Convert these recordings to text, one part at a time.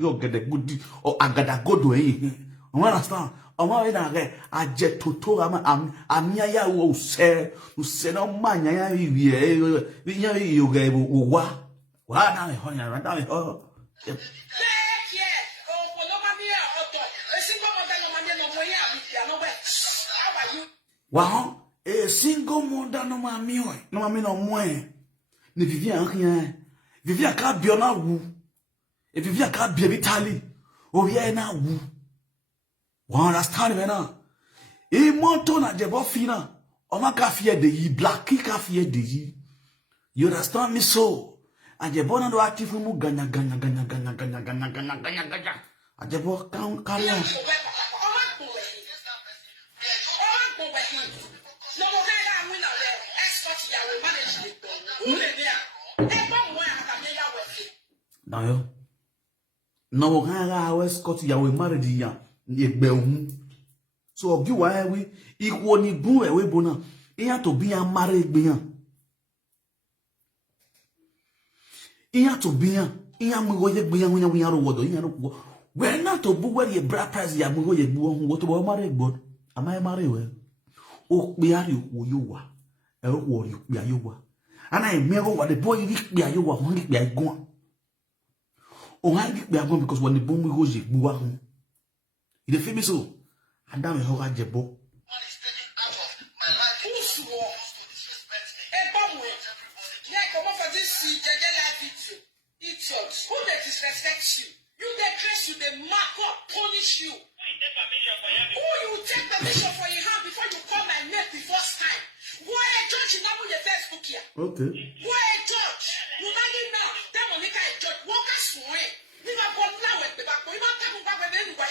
You get the good or agada godo eh. You understand? Oma we na ge aje toto amia ya wo se no manya ya wi nya yu ge wo wa na me ho ya na me ho. Wow, a single mother no mammy, no mammy no more. Ne vivia rien. Vivia ka biona wu. E vivia ka bia vitali. O ye na wu. One understand me na. E monto na Ajebo fina. O ma ka fie de yi black ka fie de yi. You understand me so? Ajebo na do active mu ganya. Ajebo kan carry on. Now yo. No ga West Scott ya we married ya egbe ohun. So obi wa we ikwo ni gun ewe bona. Iya to bi yan marry egbe yan. Iya to bi yan. Iya mu go ye egbe yan we yan ro wodo yan ro. We na to bu we ye bra price ya mu go ye egbe ohun wo to bo marry egbe. Am I marry we? O pe ari wo yo wa. E wo ri pe ayo wa. Ana e me go wa the boy ri pe ayo wa ho ri pe agon. On a dit because when the bomb goes, you go on. Il est fait, mais so. Adam et Hora Ajebo. Who they disrespect you? You they curse you, they mark up, punish you. Who you take permission for your hand before you call my name the first time? Why a judge in your Facebook here? Okay. Why a judge? You marry now. That Monica a judge. Walk us away. You are born now at the back. You are coming back with any way.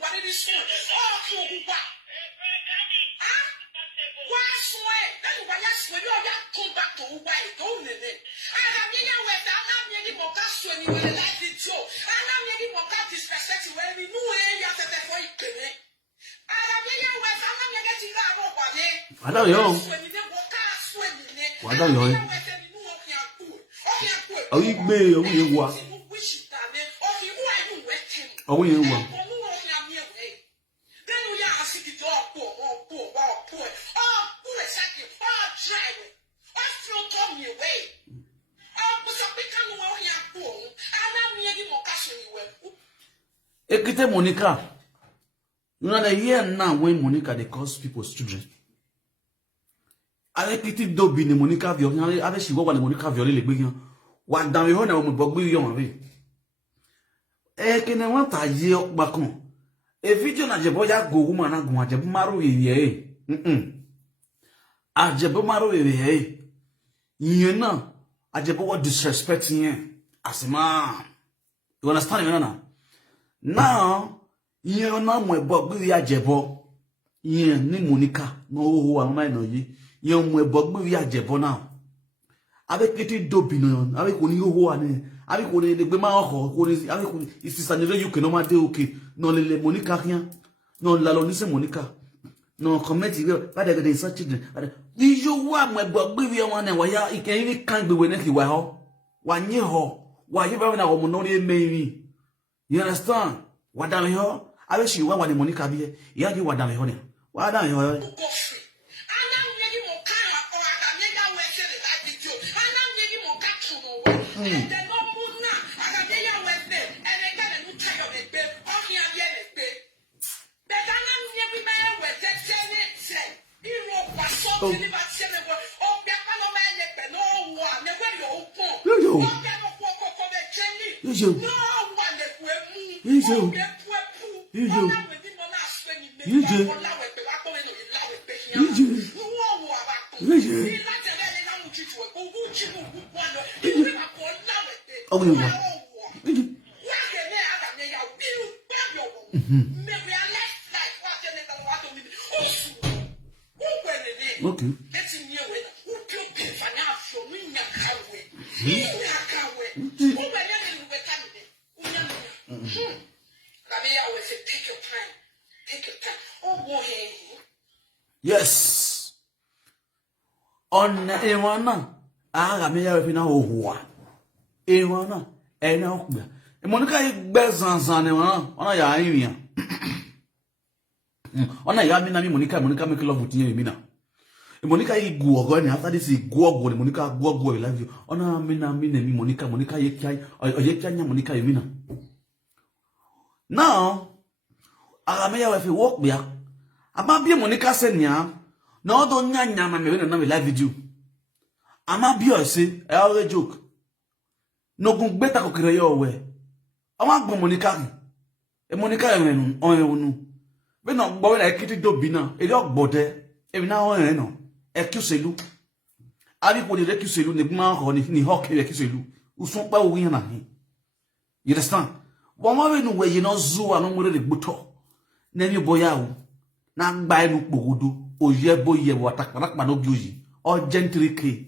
What it is soon. Oh, you back. Huh? Why swear? Then you are swear. You are come back to Ubai. Don't need it. I have been away. I'm not nearly more cast when you were like the Joe. I'm not nearly more cast disrespect when we knew where you are for it. I have been away. I'm not getting that over there. I don't know. I don't know. Oh, you may, oh, you what? Oh, you what? Then we are sitting poor. Driving. I still come your way. Ekite Monica. You know the year now when Monica they cause people's children. Avec petite dobi ne Monica violée, avec si vous Monica violée les biens. Wa dans le hona mo gbogbo yon ave. E kene wan ta ye okbakon. E video na Ajebo ya go woman na gun Ajebo maro ye. Ajebo maro ye. Yen na Ajebo what disrespecting yen as a man. You understand me now? Now, yen na mo gbogbo ya Ajebo. Yen ni Monica no ho an no yi. Yen mo gbogbo ya Ajebo now. Avec petit dobinon, avec on y ho ane, avec on est de bema ho, avec ici ça ne veut que non mate ok. Non les Monica rien. Non la lonise Monica. Non comment dire pas de ça children. Di jo wa mo gbogbo wi won na wa ya iken ni kan gbe we na ki wa ho. Wa nye ho. Wa ye ba na wo mo no re meyin. You understand? Wa da me ho. Avec si wa ni Monica bi e. Ya ji wa da me ho ne. Wa da me ho. Okay. Yes. On ewana aga me ya refina ohuwa. Ewana ena okba. Monica bezanzan ona ya anya. Ona ya mi na mi Monica make love with you mina. Monica iguogo ni after this iguogo ni Monica guogo I love you. Ona mi na mi Monica yekia Monica mina. Now agameya we fi work bia. Ama bi Monica senya na odo nya ma me na live video. Ama bi o se e always joke. No gun beta ko kire yo we. Ama gbon Monica ki. E Monica enu onu. Be no gbo we na kiti do bi na. E do gbode. E bi na o yen no. E kyuselu. Ari ko de kyuselu ne ma ho ni ho ke kyuselu. Usun pa wo yin na hin. You understand? Bo ma we nu we yi no zu anu mo de gbuto. Na ni boya wo. Na gba enu pogodo. Ojebo ye wo atakpa no bi oyi. O gentriki.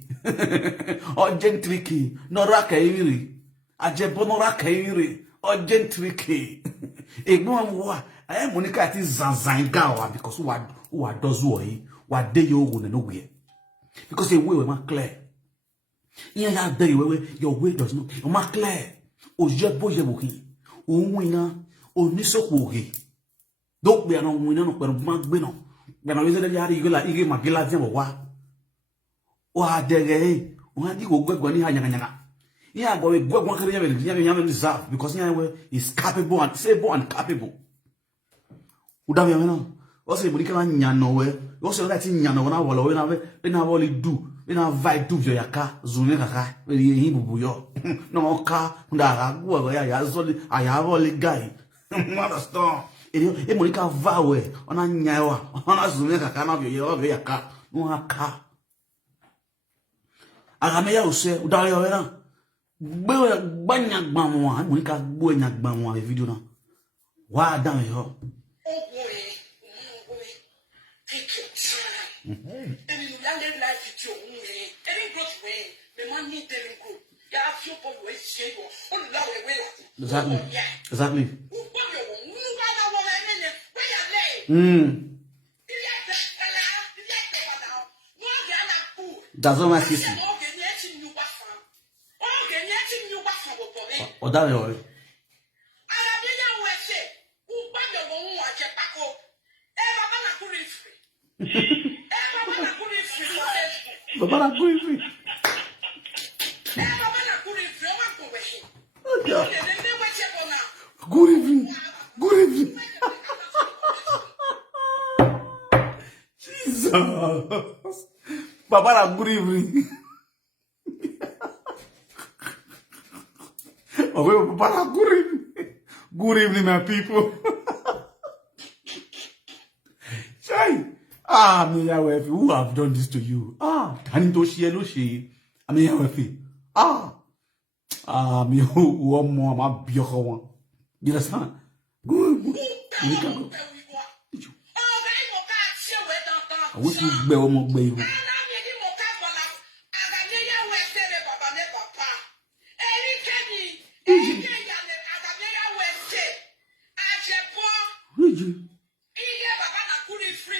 O gentriki. No ra ka iri. Ajebo no ra ka iri. O gentriki. Egbo amwa. I Monica ati zanzanga wa because who are does wo wa dey yo go no we. Because the way we ma clear. Yen ya dey we your way does not. O ma clear. Ojebo ye wo ki. O wina onisoko ge. Donc we no wina no pero ma gbe no. Be na we say ya ri igela ige magela dia wa. O adege o andi go gbegbo ni hanyanga. Yeah, but we gbegbo kere yame deserve because yeah is capable and able and capable. Udavya mena. Ose Monica na nyano we. Ose na ti nyano na wolo we na woli do. We na vai do vyo yaka zune kaka. We yi bubu yo. No ka ndara gwo ya zoli aya woli guy. Understand? E Monica va we. Ona nyawa. Ona zune kaka na vyo yaka. No aka. Agameya ose udavya mena. Gbe gbanya gbanwa. Monica gbo nya gbanwa video na. Wa dan yo. Take your time. And you landed life with your own way. Any growth way, the man need them grow. You have your power way, share your own love way. Exactly. Exactly. That's all my sister. Oh, that way. Babara Gurifi. Gurifi. Jesus. Babara Gurifi. Oh, Babara Gurifi. Good evening, my people. Chai. Ah, me yawefi, who have done this to you? Ah, tani to share lo she. I mean yawefi. Me who one more ma bioko one. You understand? Good. We can go. I wish you be one more baby.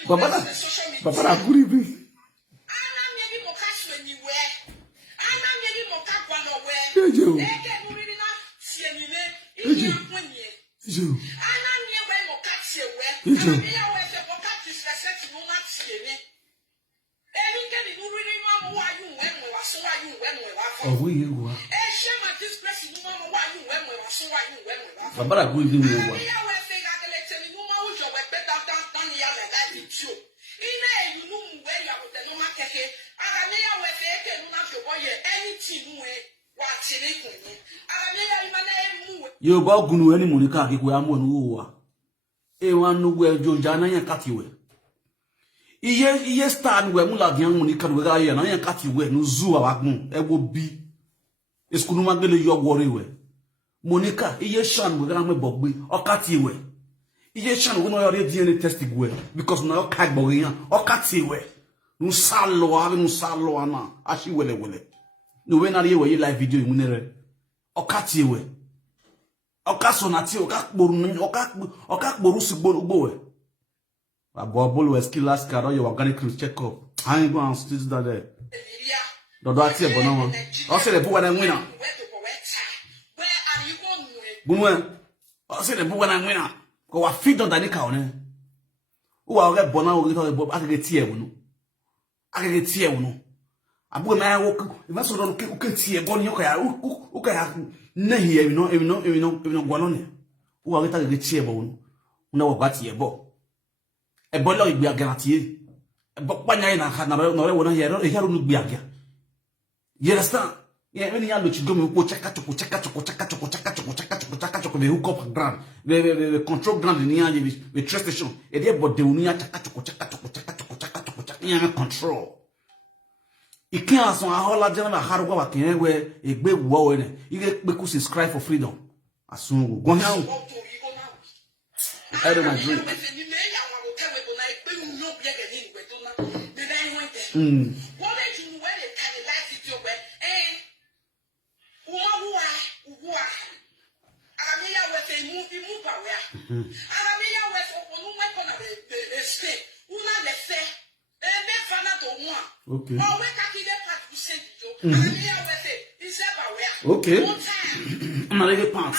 Babara Gurifi. Babara Gurifi. Yo ba gunu eni Monica akiko ya mo nu wa. E wan nu we joja na yan katiwe. Iye stand we mu la bian Monica we ga ye na yan katiwe nu zu wa gun e go bi. Eskunu magele yo wori we. Monica iye shan we ga me bogbe o katiwe. Iye shan we no yo DNA test we because na o ka gbo yan o katiwe. Nu salo ana ashi wele. No we na ye we live video imunere. O katiwe. Okaso na ti okakboru sigbo we. Abobolo we skill last card or your organic check up. I ain't going to stitch that there. Dodo ati e bono won. O se le bu wa den winner. Where are you going? Bunwe. O se de buwa na nwina. Ko wa feed on danika one. O wa ge bona o ge to bo akege tie wo no. Akege tie wo no. Abu ma wo ma so do o ke tie bo ni o ka ya na hie no gwano ne. O wa ge ta ge tie bo no. Una wo ba tie bo. E bo lo igbe agatie. E bo panya na ha na re wo na here no gbe aga. You understand? Yeah, when you look, you go check the hook up ground, the control ground in the train station. And there, but the unia check control. You can't so a whole lot of hard work where a big war in it. You get because it's cry for freedom. As soon go now. I don't agree. Okay. Okay. I'm not ready pants.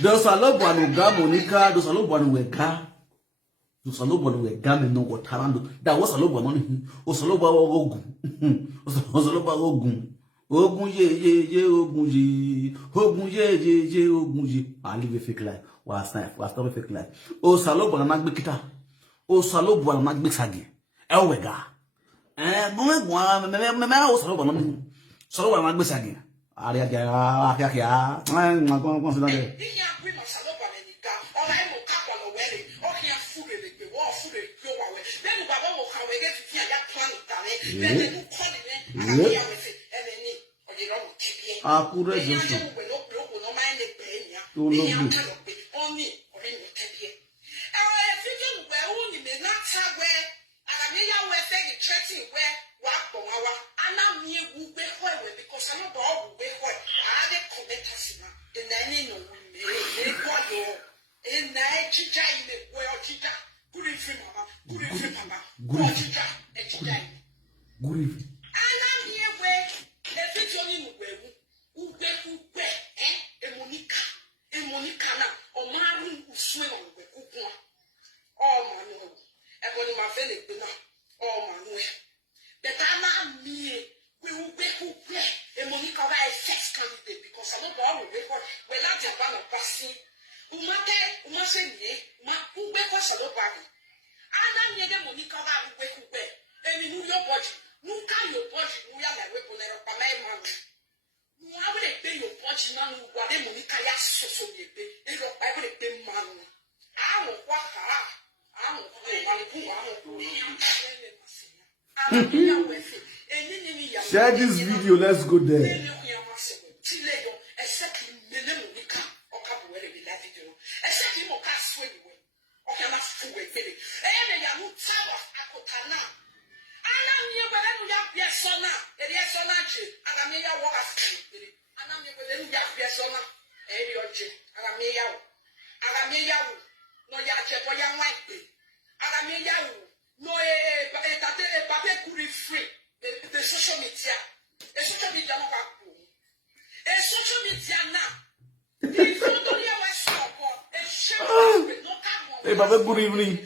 Those are no one who got Monica, those are no one who got. Those are no one who got me no what Tarando. That was a low one. Osaloba Ogun. Osaloba Ogun. Ogun ye, Ogun ye, Ogun. I live a fake life. Was stop a fake life. Osaloba and Magbikita. Osaloba and Magbisagi. Elwega. And no one, Osaloba. Saloba and Magbisagi. Aria, I'm not going to consider it. Share this video, let's go there. Hey, Baba, good evening.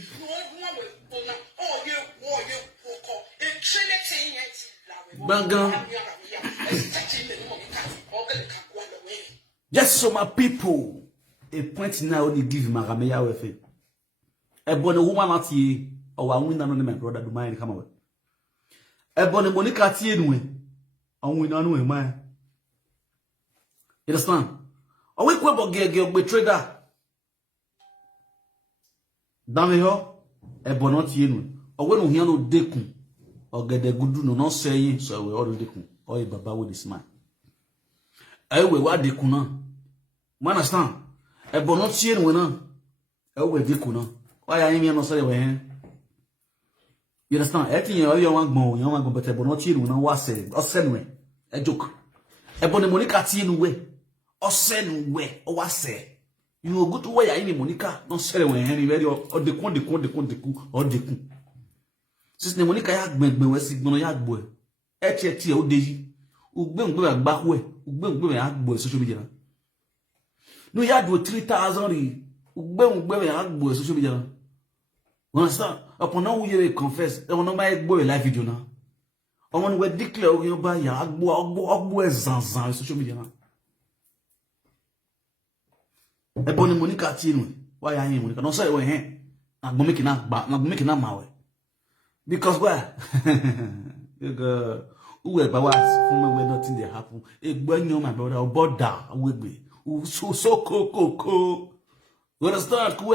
Just so my people, a point now they give Magameya with it. A bonnet woman at ye, or one winner on my brother do mine come away. A bonnet Monica Tienway, and we don't know mine. You understand? A week web get betrayer. Dans les hors, et bon entier, or when we no decum, or get the good no saying, so we all decum, or a baba with this man. I will what decuna. Man, understand? A bon entier winner, I will decuna. Why I am no say, You understand? Everything you want go better, but not you know what say. Or send way. A joke. A bonny Monica tin way. Or send way. Or what say. You will go to where any Monica, not sell when any ready or the con or the coup. Since the Monica yak me was signal yak boy. HT o deji. Ugben go back way. Ugben go yak boy social media. No yard do 3,000. Ugben go yak boy social media. Understand? Upon now we confess. I want to make boy live video now. I want to declare you buy ya agbo zan social media now. Ebony Monica Tinu. Why are you Monica? No say we hen. Na go make na mawe. Because where? You go who e ba was from where nothing dey happen. E gbanyo my brother border we be. So ko. You understand? Ku